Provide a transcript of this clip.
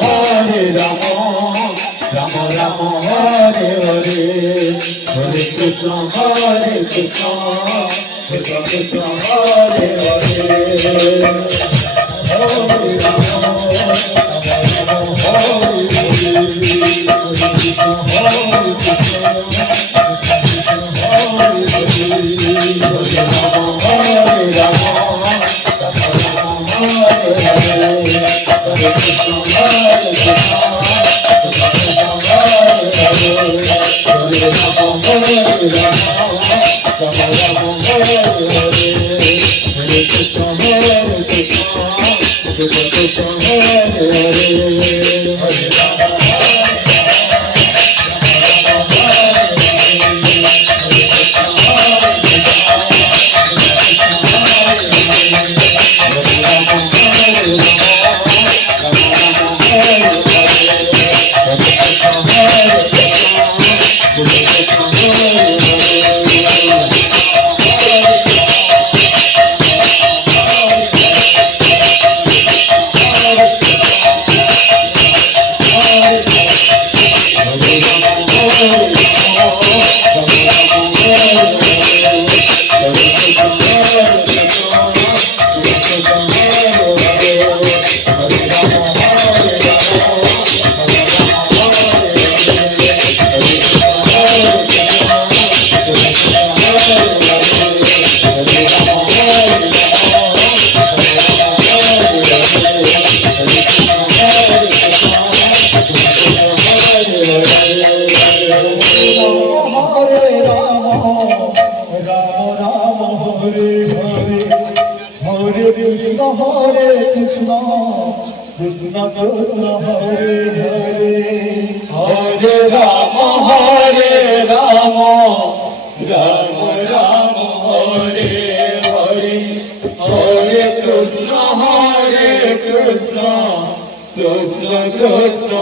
Hare Ram Ram Ram Hare Hare Hare Krishna Krishna Krishna Hare Hare Hare Ram Krishna Krishna Krishna Hare Hare Hare Ram Ram Ram Hare Hare Hare Krishna Krishna Krishna